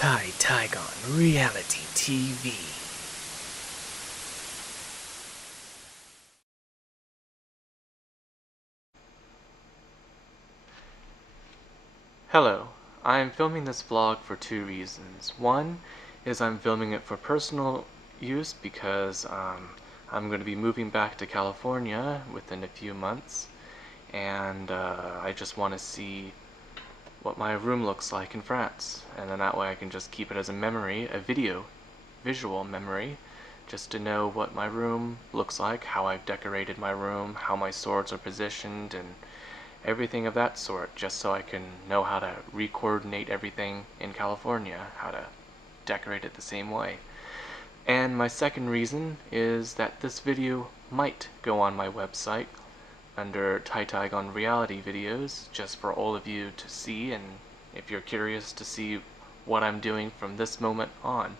Tygon Reality TV. Hello, I am filming this vlog for two reasons. One is I'm filming it for personal use because I'm going to be moving back to California within a few months, and I just want to see what my room looks like in France, and then that way I can just keep it as a memory, a visual memory, just to know what my room looks like, how I've decorated my room, how my swords are positioned, and everything of that sort, just so I can know how to re-coordinate everything in California, how to decorate it the same way. And my second reason is that this video might go on my website under Tygon Reality Videos, just for all of you to see, and if you're curious to see what I'm doing from this moment on,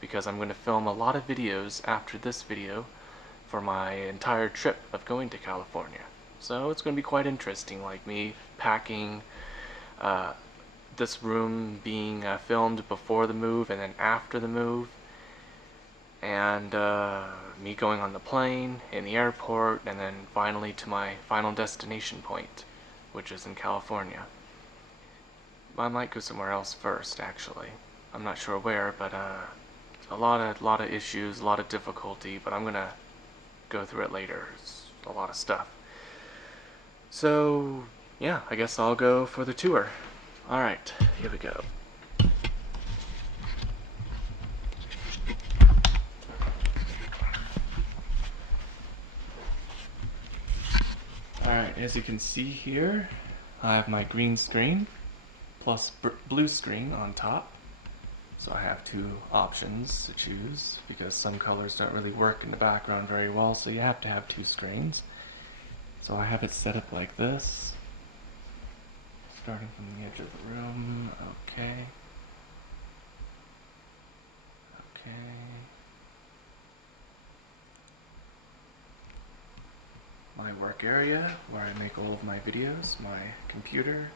because I'm going to film a lot of videos after this video for my entire trip of going to California. So it's going to be quite interesting, like me packing, this room being filmed before the move and then after the move, and me going on the plane, in the airport, and then finally to my final destination point, which is in California. I might go somewhere else first, actually. I'm not sure where, but a lot of issues, a lot of difficulty, but I'm gonna go through it later. It's a lot of stuff. So, yeah, I guess I'll go for the tour. Alright, here we go. Alright, as you can see here, I have my green screen plus blue screen on top. So I have two options to choose because some colors don't really work in the background very well, so you have to have two screens. So I have it set up like this. Starting from the edge of the room, okay. My work area, where I make all of my videos, my computer,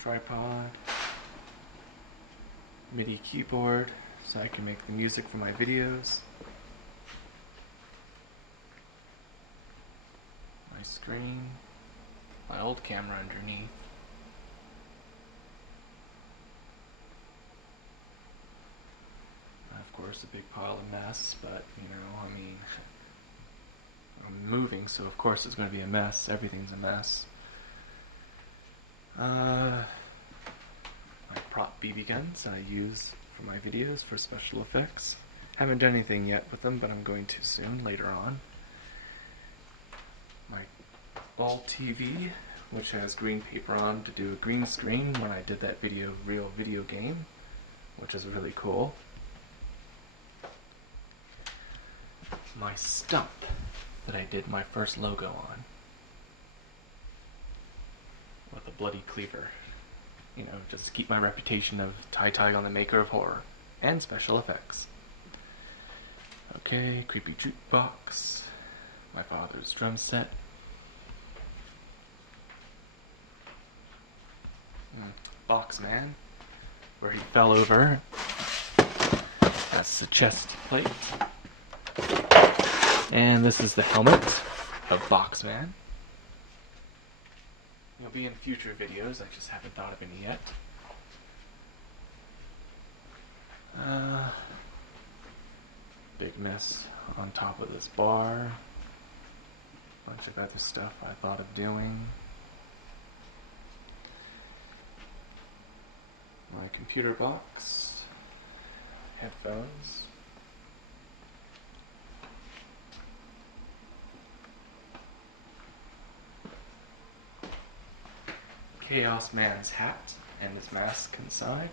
tripod, MIDI keyboard, so I can make the music for my videos, my screen, my old camera underneath, of course a big pile of mess, but you know, I mean, I'm moving, so of course it's going to be a mess. Everything's a mess. My prop BB guns I use for my videos for special effects. Haven't done anything yet with them, but I'm going to soon, later on. My All TV, which has green paper on to do a green screen when I did that real video game, which is really cool. My stump that I did my first logo on, with a bloody cleaver. You know, just to keep my reputation of Tygon the maker of horror and special effects. Okay, creepy jukebox, my father's drum set. Boxman, where he fell over. That's the chest plate. And this is the helmet of Boxman. It'll be in future videos, I just haven't thought of any yet. Big mess on top of this bar. Bunch of other stuff I thought of doing. My computer box. Headphones. Chaos Man's hat and his mask inside,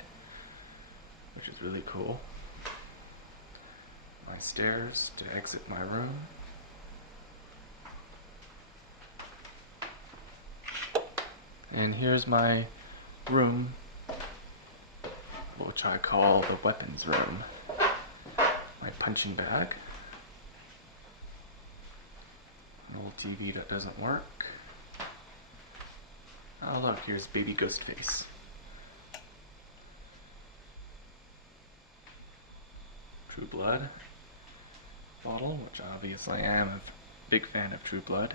which is really cool. My stairs to exit my room. And here's my room, which I call the weapons room. My punching bag. An old TV that doesn't work. Oh look, here's baby Ghostface. True Blood bottle, which obviously I am a big fan of True Blood.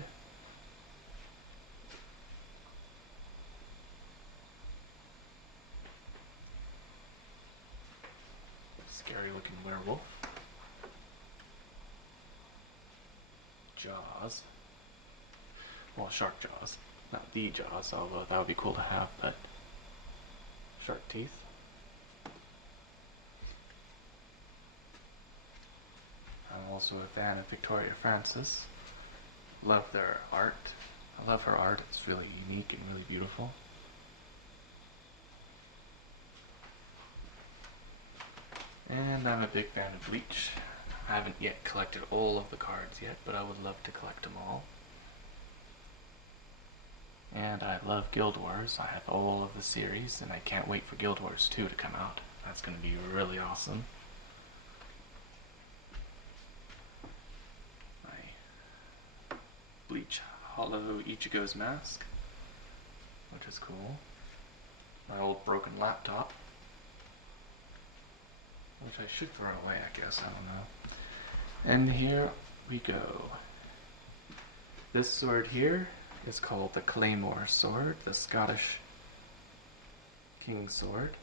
Scary looking werewolf. Jaws. Well, shark jaws. Not the jaws, although that would be cool to have, but shark teeth. I'm also a fan of Victoria Francis. Love their art. I love her art. It's really unique and really beautiful. And I'm a big fan of Bleach. I haven't yet collected all of the cards yet, but I would love to collect them all. And I love Guild Wars. I have all of the series, and I can't wait for Guild Wars 2 to come out. That's going to be really awesome. My Bleach Hollow Ichigo's mask, which is cool. My old broken laptop, which I should throw away, I guess, I don't know. And here we go. This sword here is called the Claymore Sword, the Scottish King's Sword.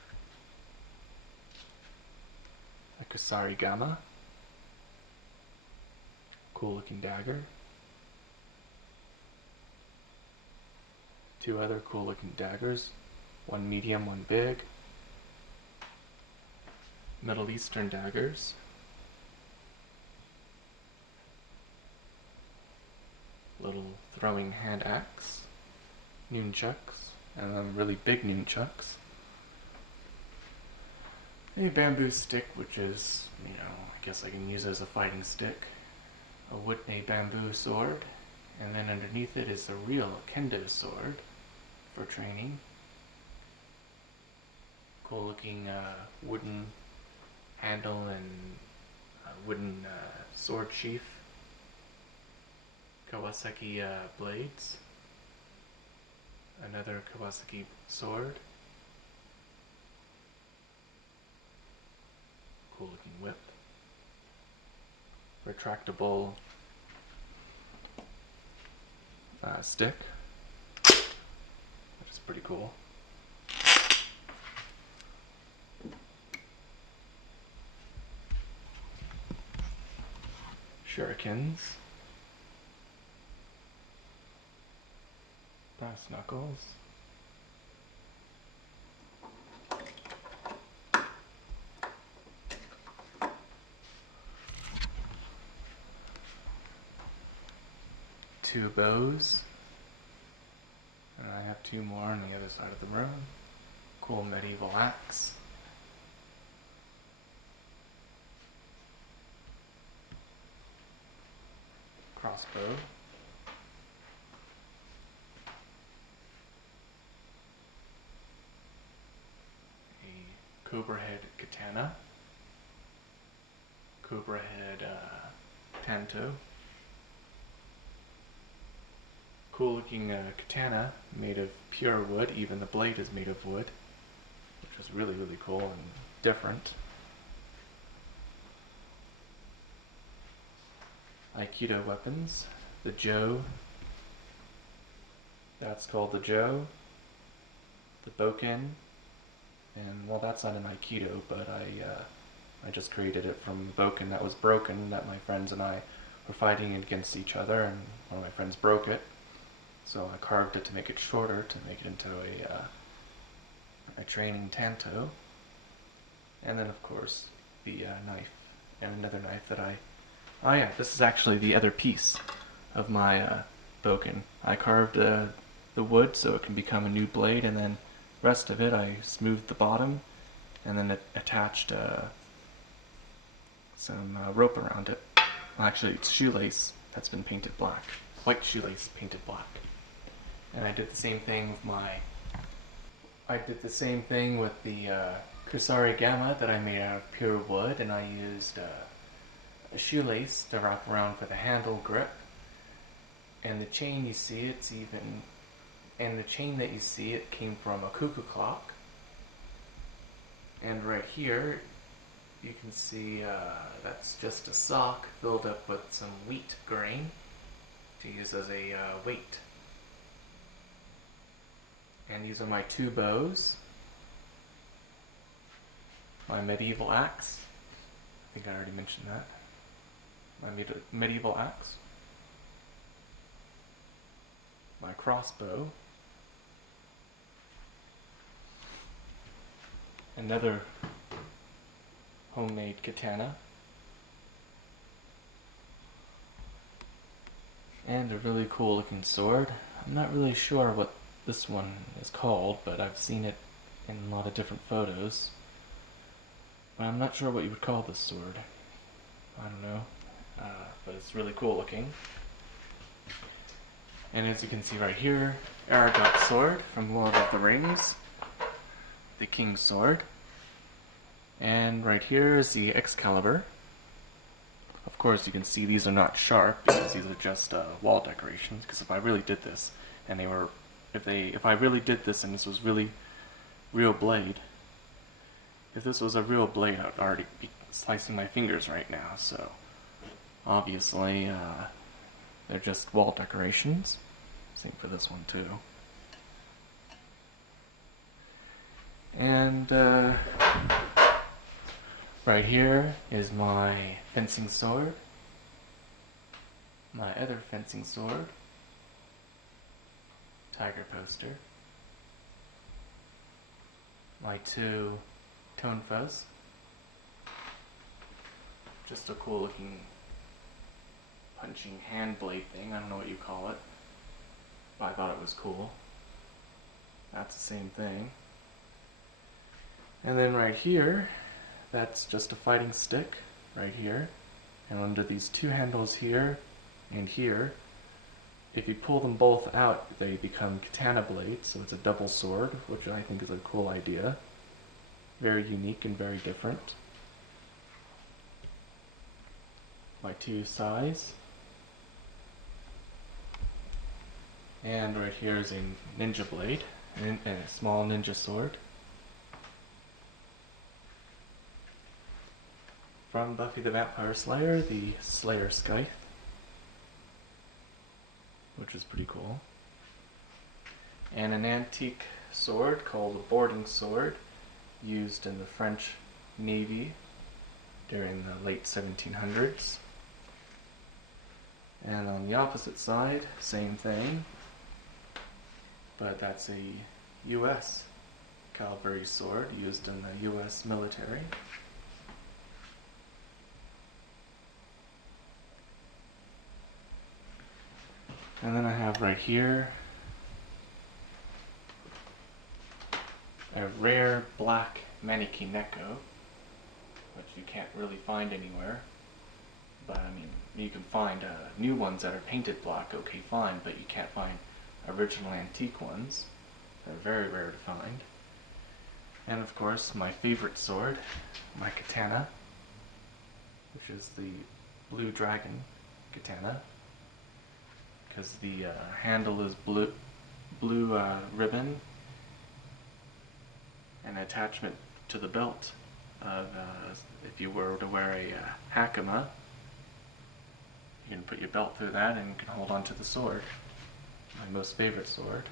A Kusarigama. Cool looking dagger. Two other cool looking daggers. One medium, one big. Middle Eastern daggers. Little throwing hand axe. Nunchucks. And then really big nunchucks. A bamboo stick, which is, I guess I can use as a fighting stick. A bamboo sword. And then underneath it is a real kendo sword for training. Cool looking wooden handle and wooden sword sheath. Kawasaki blades. Another Kawasaki sword. Cool looking whip. Retractable stick, which is pretty cool. Shurikens. Brass knuckles. Two bows. And I have two more on the other side of the room. Cool medieval axe. Crossbow. A cobra head katana. Cobra head tanto. Cool looking katana made of pure wood. Even the blade is made of wood, which is really, really cool and different. Aikido weapons. The Jo. That's called the Jo. The Boken. And, well, that's not an Aikido, but I just created it from Boken that was broken, that my friends and I were fighting against each other, and one of my friends broke it. So I carved it to make it shorter, to make it into a training tanto. And then, of course, the knife. And another knife that oh yeah, this is actually the other piece of my Boken. I carved the wood so it can become a new blade, and then the rest of it I smoothed the bottom, and then it attached some rope around it. Well, actually, it's shoelace that's been painted black. White shoelace painted black. And I did the same thing with the Kusarigama that I made out of pure wood, and I used a shoelace to wrap around for the handle grip. And the chain you see, and the chain that you see, it came from a cuckoo clock. And right here you can see that's just a sock filled up with some wheat grain to use as a weight. And these are my two bows. My medieval axe. I think I already mentioned that. My medieval axe. My crossbow. Another homemade katana. And a really cool looking sword. I'm not really sure what this one is called, but I've seen it in a lot of different photos. But I'm not sure what you would call this sword. I don't know. But it's really cool looking. And as you can see right here, Aragorn's sword from Lord of the Rings. The King's Sword. And right here is the Excalibur. Of course, you can see these are not sharp because these are just wall decorations. Because if I really did this, and they were, if I really did this and this was really real blade, if this was a real blade, I would already be slicing my fingers right now. So obviously, they're just wall decorations. Same for this one too. And right here is my fencing sword. My other fencing sword. Tiger poster. My two tonfas. Just a cool looking punching hand blade thing. I don't know what you call it, but I thought it was cool. That's the same thing. And then right here, that's just a fighting stick right here. And under these two handles here and here, if you pull them both out, they become katana blades, so it's a double sword, which I think is a cool idea. Very unique and very different. My two sais. And right here is a ninja blade, and a small ninja sword. From Buffy the Vampire Slayer, the Slayer Scythe, which is pretty cool. And an antique sword called a boarding sword, used in the French Navy during the late 1700s. And on the opposite side, same thing, but that's a U.S. cavalry sword used in the U.S. military. And then I have right here a rare black Maneki Neko, which you can't really find anywhere. But I mean, you can find new ones that are painted black, okay fine, but you can't find original antique ones. They're very rare to find. And of course, my favorite sword, my katana, which is the Blue Dragon katana, because the handle is blue ribbon, and attachment to the belt of if you were to wear a hakama, you can put your belt through that and you can hold on to the sword. My most favorite sword.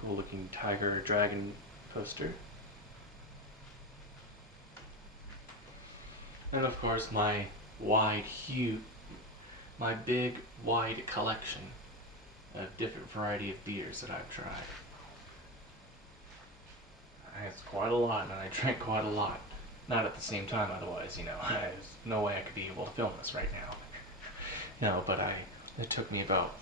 Cool looking tiger dragon poster. And of course my big wide collection of different variety of beers that I've tried. It's quite a lot, and I drank quite a lot. Not at the same time, otherwise, there's no way I could be able to film this right now. But it took me about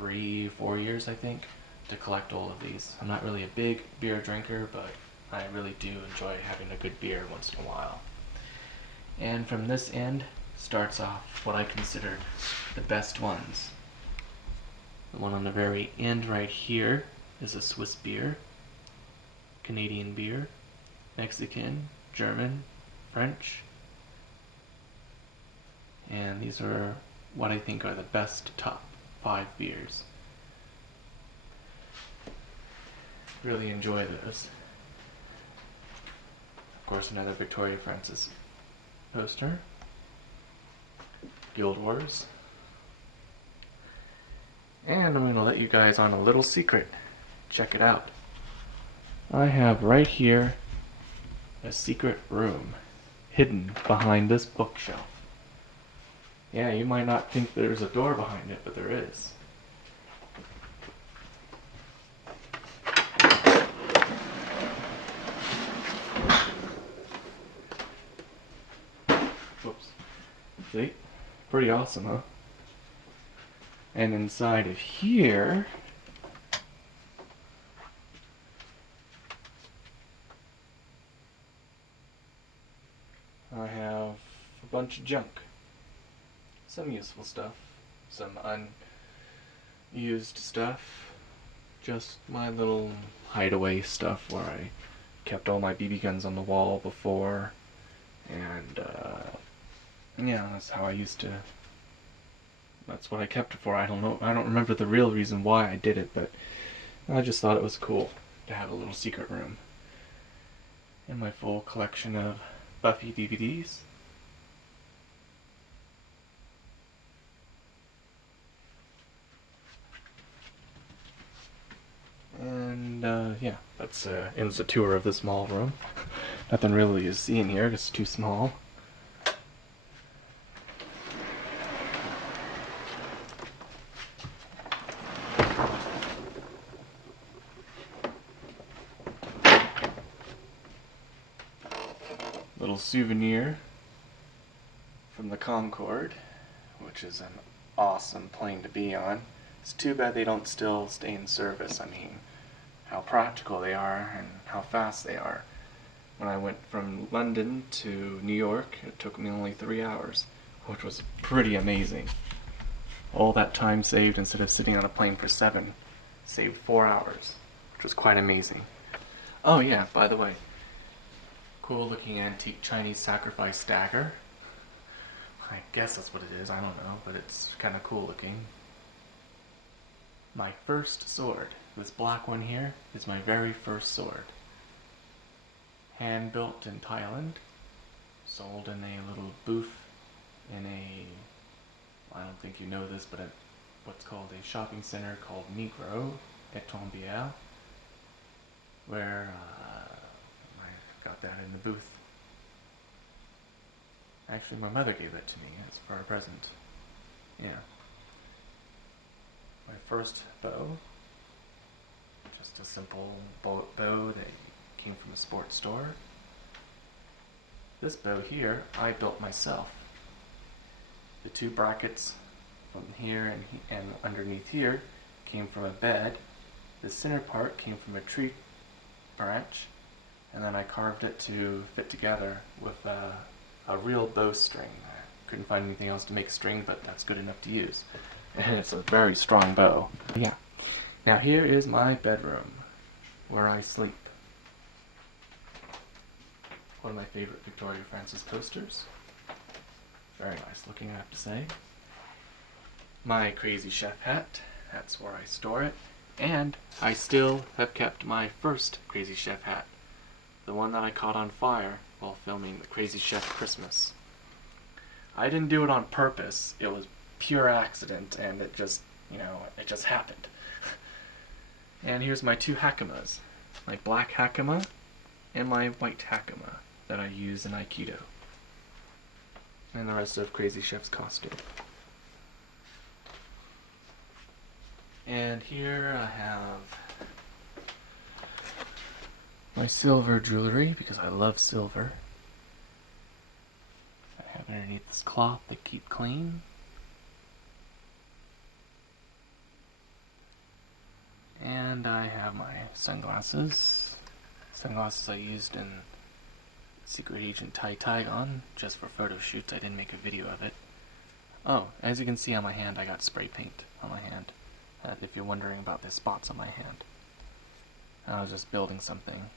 3-4 years, I think, to collect all of these. I'm not really a big beer drinker, but I really do enjoy having a good beer once in a while. And from this end starts off what I consider the best ones. The one on the very end right here is a Swiss beer, Canadian beer, Mexican, German, French, and these are what I think are the best top 5 beers. Really enjoy those. course, another Victoria Francis poster. Guild Wars. And I'm going to let you guys on a little secret. Check it out. I have right here a secret room hidden behind this bookshelf. Yeah, you might not think there's a door behind it, but there is. Whoops. See? Pretty awesome, huh? And inside of here, I have a bunch of junk. Some useful stuff, some unused stuff, just my little hideaway stuff where I kept all my BB guns on the wall before, and yeah, that's how I used to, that's what I kept it for. I don't know, I don't remember the real reason why I did it, but I just thought it was cool to have a little secret room. And my full collection of Buffy DVDs. And yeah, that's ends the tour of the small room. Nothing really to see in here, it's too small. Little souvenir from the Concorde, which is an awesome plane to be on. It's too bad they don't still stay in service. I mean, how practical they are and how fast they are. When I went from London to New York, it took me only 3 hours, which was pretty amazing. All that time saved instead of sitting on a plane for 7, saved 4 hours, which was quite amazing. Oh yeah, by the way, cool looking antique Chinese sacrifice dagger. I guess that's what it is, I don't know, but it's kind of cool looking. My first sword, this black one here, is my very first sword. Hand built in Thailand, sold in a little booth in a, I don't think you know this, but what's called a shopping center called Negro at Tombiel, where I got that in the booth. Actually, my mother gave it to me as for a present. Yeah. My first bow, just a simple bow that came from a sports store. This bow here, I built myself. The 2 brackets from here and underneath here came from a bed. The center part came from a tree branch, and then I carved it to fit together with a real bowstring. I couldn't find anything else to make a string, but that's good enough to use. And it's a very strong bow. Yeah. Now here is my bedroom, where I sleep. One of my favorite Victoria Francis posters. Very nice looking, I have to say. My Crazy Chef hat, that's where I store it. And I still have kept my first Crazy Chef hat, the one that I caught on fire while filming the Crazy Chef Christmas. I didn't do it on purpose, it was pure accident, and it just, it just happened. And here's my 2 Hakimas, my black Hakima and my white Hakima that I use in Aikido. And the rest of Crazy Chef's costume. And here I have my silver jewelry, because I love silver. I have underneath this cloth to keep clean. And I have my sunglasses. Sunglasses I used in Secret Agent Tai Taigon, just for photo shoots. I didn't make a video of it. Oh, as you can see on my hand, I got spray paint on my hand. If you're wondering about the spots on my hand. I was just building something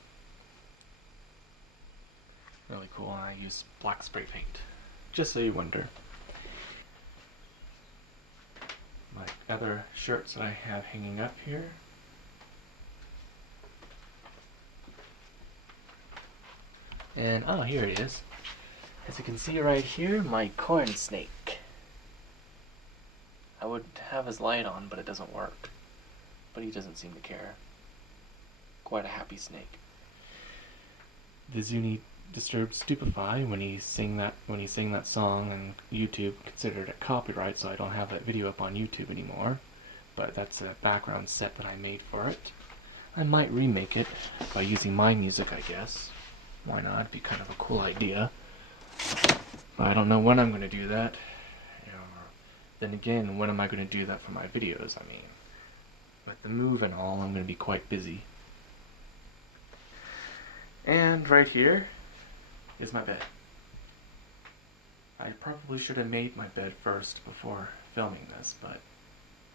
really cool, and I used black spray paint. Just so you wonder. My other shirts that I have hanging up here. And oh, here he is. As you can see right here, my corn snake. I would have his light on, but it doesn't work. But he doesn't seem to care. Quite a happy snake. The Zuni disturbed Stupefy when he sang that song, and YouTube considered it copyright, so I don't have that video up on YouTube anymore. But that's a background set that I made for it. I might remake it by using my music, I guess. Why not? It'd be kind of a cool idea. I don't know when I'm going to do that. Then again, when am I going to do that for my videos? I mean, with the move and all, I'm going to be quite busy. And right here is my bed. I probably should have made my bed first before filming this, but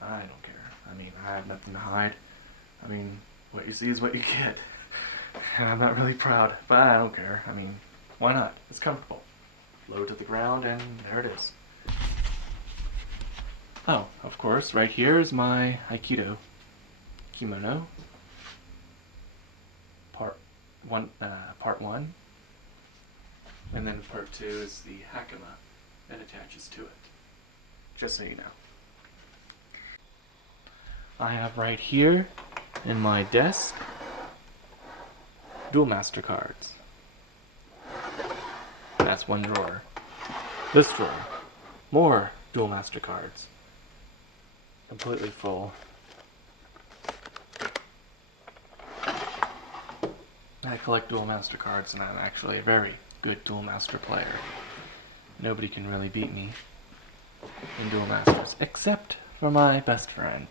I don't care. I mean, I have nothing to hide. I mean, what you see is what you get. And I'm not really proud, but I don't care. I mean, why not? It's comfortable. Low to the ground, and there it is. Oh, of course, right here is my Aikido kimono. Part one, and then part 2 is the hakama that attaches to it. Just so you know. I have right here in my desk Duel Master cards. That's one drawer. This drawer, more Duel Master cards. Completely full. I collect Duel Master cards, and I'm actually a very good Duel Master player. Nobody can really beat me in Duel Masters, except for my best friend.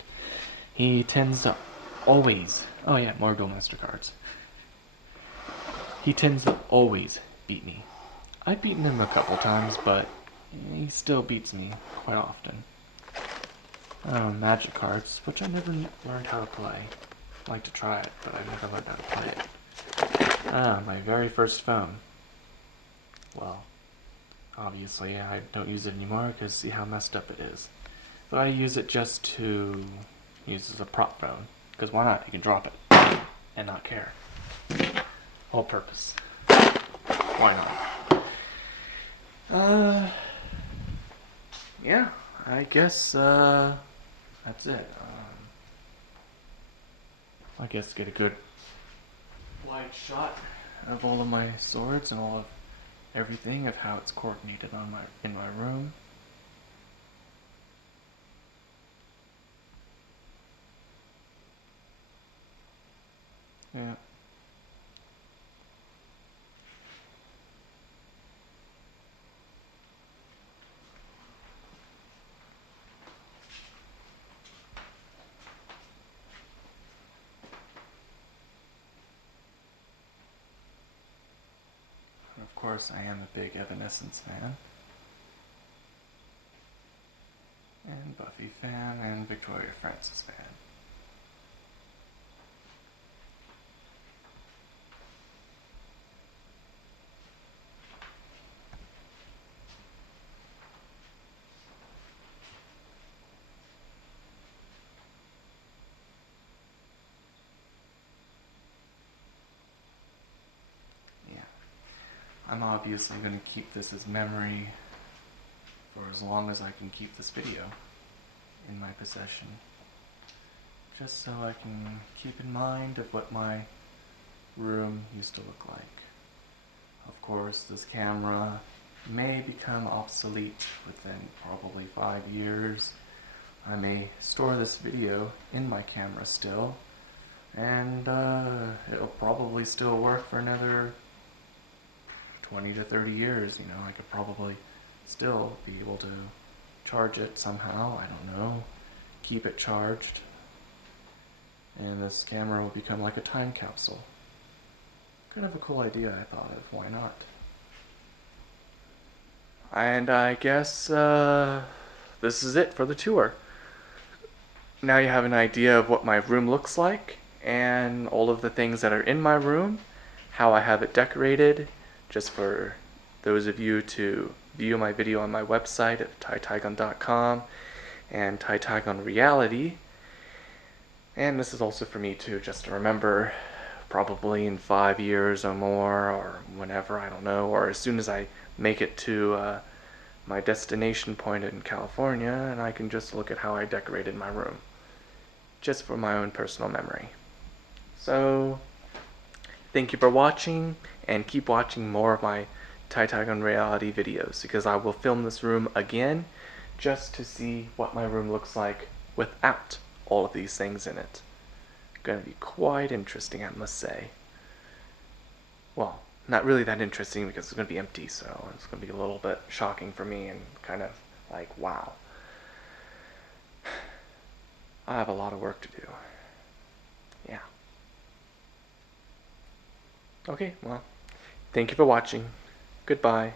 He tends to always... Oh yeah, more Duel Master cards. He tends to always beat me. I've beaten him a couple times, but he still beats me quite often. Magic cards, which I never learned how to play. I'd like to try it, but I never learned how to play it. My very first phone. Well, obviously I don't use it anymore because see how messed up it is. But I use it just to use as a prop phone. Because why not? You can drop it and not care. All purpose. Why not? Yeah, I guess, that's it. I guess get a good wide shot of all of my swords and all of everything of how it's coordinated in my room. Yeah. And of course, I am a big Evanescence fan. And Buffy fan, and Victoria Francis fan. Yeah. I'm obviously going to keep this as memory for as long as I can keep this video in my possession. Just so I can keep in mind of what my room used to look like. Of course, this camera may become obsolete within probably 5 years. I may store this video in my camera still, and it'll probably still work for another 20 to 30 years. You know, I could probably still be able to charge it somehow, I don't know, keep it charged, and this camera will become like a time capsule. Kind of a cool idea, I thought of. Why not? And I guess this is it for the tour. Now you have an idea of what my room looks like and all of the things that are in my room, how I have it decorated, just for those of you to view my video on my website at TaiTaigon.com and TaiTaigon Reality. And this is also for me too, just to remember probably in 5 years or more, or whenever, I don't know, or as soon as I make it to my destination point in California, and I can just look at how I decorated my room, just for my own personal memory. So, thank you for watching, and keep watching more of my Tytagon Reality videos, because I will film this room again, just to see what my room looks like without all of these things in it. Going to be quite interesting, I must say. Well, not really that interesting because it's going to be empty, so it's going to be a little bit shocking for me and kind of like, wow. I have a lot of work to do. Yeah. Okay, well, thank you for watching. Goodbye.